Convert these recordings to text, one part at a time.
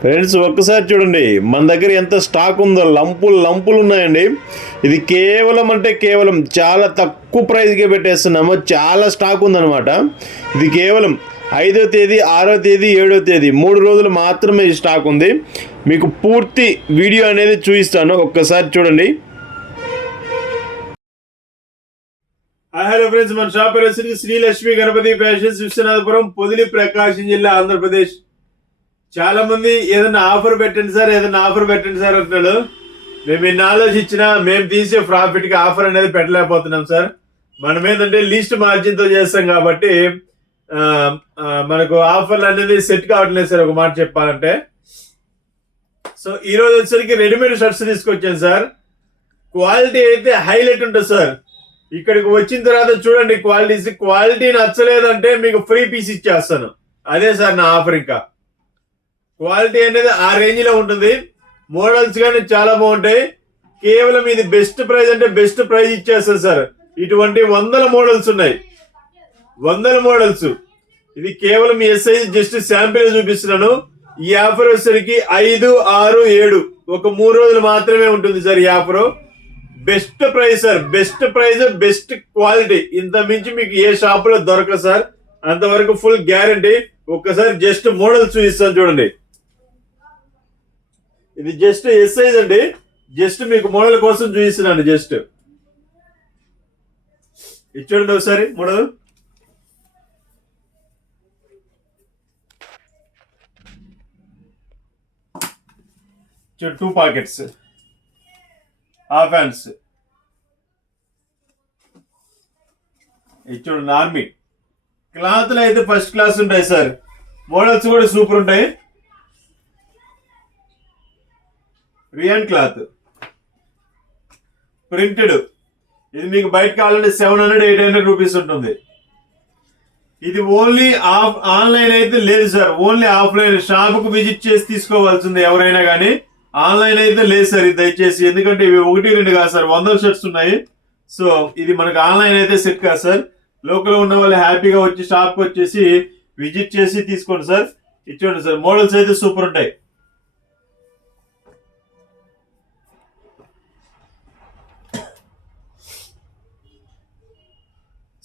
Friends ఒక్కసారి చూడండి మన దగ్గర ఎంత స్టాక్ ఉందో, లంపులు లంపులు ఉన్నాయండి. ఇది కేవలం అంటే కేవలం చాలా తక్కువ ప్రైస్కే పెట్టేస్తున్నాము. చాలా స్టాక్ ఉందన్నమాట. ఇది కేవలం 5వ తేదీ, 6వ తేదీ, 7వ తేదీ 3 రోజులు మాత్రమే ఈ స్టాక్ ఉంది. మీకు పూర్తి వీడియో అనేది చూపిస్తాను, ఒక్కసారి చూడండి. హలో ఫ్రెండ్స్, మన షాప్ పేరు శ్రీలక్ష్మి గణపతి ఫ్యాషన్స్, విశ్వనాథపురం, పొదిలి, ప్రకాశం జిల్లా, ఆంధ్రప్రదేశ్. చాలా మంది ఏదైనా ఆఫర్ పెట్టండి సార్, ఏదైనా ఆఫర్ పెట్టండి సార్ అంటున్నాడు. మేము ఎన్ని ఆలోచించినా మేము తీసే ప్రాఫిట్ కి ఆఫర్ అనేది పెట్టలేకపోతున్నాం సార్. మనం ఏంటంటే లీస్ట్ మార్జిన్ తో చేస్తాం కాబట్టి మనకు ఆఫర్లు అనేది సెట్ కావట్లేదు సార్, ఒక మాట చెప్పాలంటే. సో ఈ రోజు వచ్చేసరికి రెడీమేడ్ షర్ట్స్ తీసుకొచ్చాను సార్. క్వాలిటీ అయితే హైలైట్ ఉంటుంది సార్. ఇక్కడికి వచ్చిన తర్వాత చూడండి క్వాలిటీ నచ్చలేదంటే మీకు ఫ్రీ పీస్ ఇచ్చేస్తాను. అదే సార్ నా ఆఫర్. ఇంకా క్వాలిటీ అనేది ఆ రేంజ్ లో ఉంటుంది. మోడల్స్ కానీ చాలా బాగుంటాయి. కేవలం ఇది బెస్ట్ ప్రైస్ అంటే బెస్ట్ ప్రైస్ ఇచ్చేస్తారు సార్. ఇటువంటి 100 మోడల్స్ ఉన్నాయి, 100 మోడల్స్. ఇది కేవలం ఎస్ఐ జస్ట్ శాంపిల్ చూపిస్తున్నాను. ఈ ఆఫర్ వచ్చేసరికి 5, 6, 7 ఒక 3 రోజులు మాత్రమే ఉంటుంది సార్ ఈ offer. Best price sir, best price, best quality. ఇంత మించి మీకు ఏ షాప్ లో దొరకదు సార్. అంతవరకు ఫుల్ గ్యారంటీ. ఒక్కసారి జస్ట్ మోడల్స్ చూపిస్తాను చూడండి. ఇది జస్ట్ ఎస్ సైజ్ అండి. జస్ట్ మీకు మోడల్ కోసం చూపిస్తున్నాను. జస్ట్ ఇది చూడండి ఒకసారి మోడల్. చూడండి, 2 పాకెట్స్, హాఫ్ హ్యాండ్స్. ఇది చూడండి ఆర్మీ. క్లాత్లు అయితే ఫస్ట్ క్లాస్ ఉంటాయి సార్. మోడల్స్ కూడా సూపర్ ఉంటాయి. Rayon cloth printed. ఇది మీకు బయట కావాలంటే 700-800 రూపీస్ ఉంటుంది. ఇది ఓన్లీ ఆన్లైన్ అయితే లేదు సార్, ఓన్లీ ఆఫ్లైన్. షాప్ కు విజిట్ చేసి తీసుకోవాల్సింది ఎవరైనా కానీ. ఆన్లైన్ అయితే లేదు సార్ ఇది దయచేసి. ఎందుకంటే ఇవి 1, 2 కాదు సార్, 100 షర్ట్స్ ఉన్నాయి. సో ఇది మనకు ఆన్లైన్ అయితే సెట్ కాదు సార్. లోకల్ ఉన్న వాళ్ళు హ్యాపీగా వచ్చి షాప్ కు వచ్చేసి విజిట్ చేసి తీసుకోండి సార్. ఇచ్చోండి సార్, మోడల్స్ అయితే సూపర్ ఉంటాయి.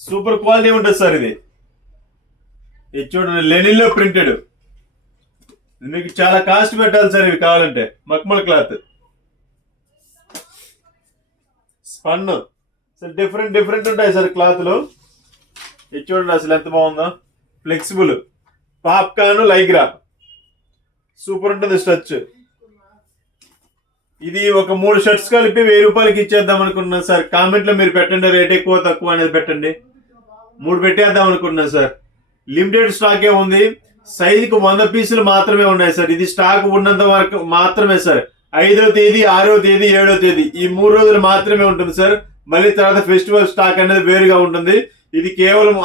సూపర్ క్వాలిటీ ఉంటుంది సార్. ఇది చూడండి, లెనిన్ లో ప్రింటెడ్. మీకు చాలా కాస్ట్ పెట్టాలి సార్ ఇవి కావాలంటే. మక్మల్ cloth, spun sir, different different ఉంటాయి సార్ క్లాత్లు. ఇది చూడండి అసలు ఎంత బాగుందో. ఫ్లెక్సిబుల్, పాప్కార్న్, లైగ్రా, సూపర్ ఉంటుంది స్ట్రెచ్. ఇది ఒక 3 షర్ట్స్ కలిపి 1000 రూపాయలకి ఇచ్చేద్దాం అనుకున్నాను సార్. కామెంట్ లో మీరు పెట్టండి, రేట్ ఎక్కువ తక్కువ అనేది పెట్టండి. 3 పెట్టేద్దాం అనుకున్నా సార్. లిమిటెడ్ స్టాకే ఉంది. సైజుకు 100 పీసులు మాత్రమే ఉన్నాయి సార్. ఇది స్టాక్ ఉన్నంత వరకు మాత్రమే సార్. 5వ తేదీ, 6వ తేదీ, 7వ తేదీ ఈ 3 రోజులు మాత్రమే ఉంటుంది సార్. మళ్ళీ తర్వాత ఫెస్టివల్ స్టాక్ అనేది వేరుగా ఉంటుంది. ఇది కేవలం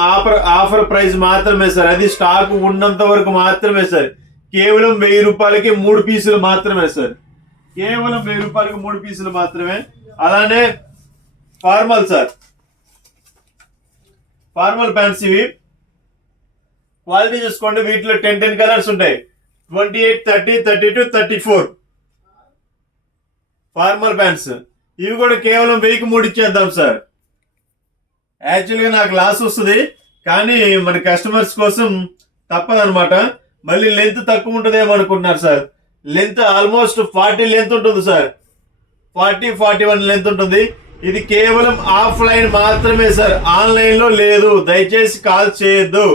ఆఫర్ ప్రైస్ మాత్రమే సార్. అది స్టాక్ ఉన్నంత వరకు మాత్రమే సార్. కేవలం 1000 రూపాయలకి 3 పీసులు మాత్రమే సార్. కేవలం 1000 రూపాయలకి 3 పీసులు మాత్రమే. అలానే ఫార్మల్ సార్, ఫార్మల్ ప్యాంట్స్. ఇవి క్వాలిటీ చూసుకోండి. వీటిలో 10 కలర్స్ ఉంటాయి. 28, 30, 32, 34 ఫార్మల్ ప్యాంట్స్. ఇవి కూడా కేవలం 1000కి 3 ఇచ్చేద్దాం సార్. యాక్చువల్గా నాకు లాస్ వస్తుంది, కానీ మన కస్టమర్స్ కోసం తప్పదనమాట. మళ్ళీ లెంత్ తక్కువ ఉంటుందేమో అనుకుంటున్నారు సార్. లెంత్ ఆల్మోస్ట్ 40 లెంత్ ఉంటుంది సార్. 40-41 లెంత్ ఉంటుంది. ఇది కేవలం ఆఫ్లైన్ మాత్రమే సార్, ఆన్లైన్ లో లేదు. దయచేసి కాల్ చేయొద్దు,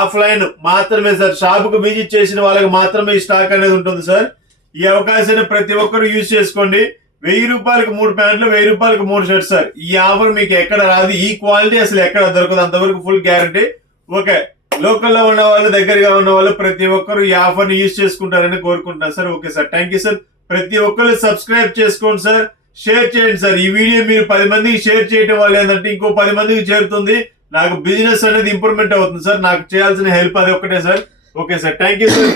ఆఫ్లైన్ మాత్రమే సార్. షాప్ కు విజిట్ చేసిన వాళ్ళకి మాత్రమే ఈ స్టాక్ అనేది ఉంటుంది సార్. ఈ అవకాశాన్ని ప్రతి ఒక్కరు యూజ్ చేసుకోండి. 1000 రూపాయలకు 3 ప్యాంట్లు, 1000 రూపాయలకు 3 షర్ట్స్ సార్. ఈ ఆఫర్ మీకు ఎక్కడ రాదు. ఈ క్వాలిటీ అసలు ఎక్కడ దొరకదు. అంతవరకు ఫుల్ గ్యారంటీ. ఓకే, లోకల్లో ఉన్న వాళ్ళు, దగ్గరగా ఉన్న వాళ్ళు ప్రతి ఒక్కరు ఈ ఆఫర్ ని యూజ్ చేసుకుంటారని కోరుకుంటున్నాను sir. Okay sir, thank you sir. ప్రతి ఒక్కరు సబ్స్క్రైబ్ చేసుకోండి సార్, షేర్ చేయండి సార్. ఈ వీడియో మీరు 10 మందికి షేర్ చేయడం వల్ల ఏంటంటే ఇంకో 10 మందికి చేరుతుంది. నాకు బిజినెస్ అనేది ఇంప్రూవ్మెంట్ అవుతుంది సార్. నాకు చేయాల్సిన హెల్ప్ అది ఒక్కటే sir. Okay sir, thank you sir.